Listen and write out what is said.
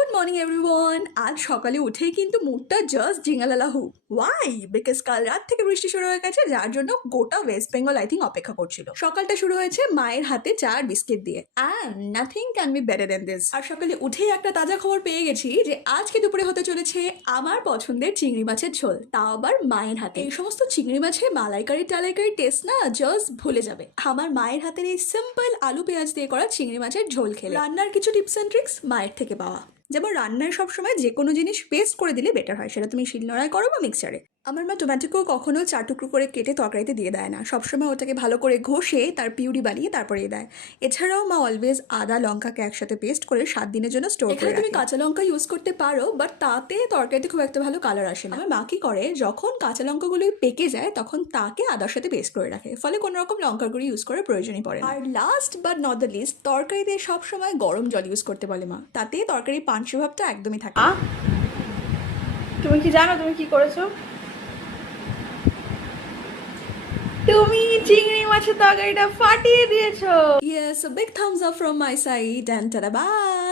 Good morning everyone. আজ সকালে উঠেই কিন্তু মুডটা জাস্ট জিঙ্গালালাহু। ওয়াই? বিকজ কাল রাত থেকে বৃষ্টি শুরু হয়ে গেছে, যার জন্য গোটা ওয়েস্ট বেঙ্গল আই থিঙ্ক অপেক্ষা করছিল। সকালটা শুরু হয়েছে মায়ের হাতে চা আর বিস্কিট দিয়ে, and nothing can be better than this. আর সকালে উঠেই একটা তাজা খবর পেয়ে গেছি যে আজকে দুপুরে হতে চলেছে আমার পছন্দের চিংড়ি মাছের ঝোল, তাও আবার মায়ের হাতে। এই সমস্ত চিংড়ি মাছের মালাইকারি টালাইকারি টেস্ট না জাস্ট ভুলে যাবে আমার মায়ের হাতের এই সিম্পল আলু পেঁয়াজ দিয়ে করা চিংড়ি মাছের ঝোল খেলে। রান্নার কিছু টিপস অ্যান্ড ট্রিক্স মায়ের থেকে পাওয়া, যেমন রান্নায় সবসময় যে কোনো জিনিস পেস্ট করে দিলে বেটার হয়, সেটা তুমি শিলনোড়ায় করো বা মিক্সারে। আমার মা টমেটোকে কখনো 4 টুকরো করে কেটে তরকারিতে দিয়ে দেয় না, সবসময় ওটাকে ভালো করে ঘষে তার পিউরি বানিয়ে তারপরে দেয়। এছাড়াও মা অলওয়েজ আদা লঙ্কাকে একসাথে পেস্ট করে 7 দিনের জন্য স্টোর করে রাখে। তুমি কাঁচা লঙ্কা ইউজ করতে পারো, বাট তাতে তরকারিতে খুব একটা ভালো কালার আসে না। আমার মা কি করে, যখন কাঁচা লঙ্কাগুলো পেকে যায় তখন তাকে আদার সাথে পেস্ট করে রাখে, ফলে কোনো রকম লঙ্কার গুঁড়ি ইউজ করার প্রয়োজনই পড়ে না। আর last but not the least, তরকারিতে সবসময় গরম জল ইউজ করতে বলে মা, তাতে তরকারির পাঞ্চি ভাবটা একদমই থাকে না। তুমি কি জানো তুমি কি করেছো? তুমি চিংড়ি মাছের তরকারিটা ফাটিয়ে দিয়েছো। Yes, a big thumbs up from my side and tada bye!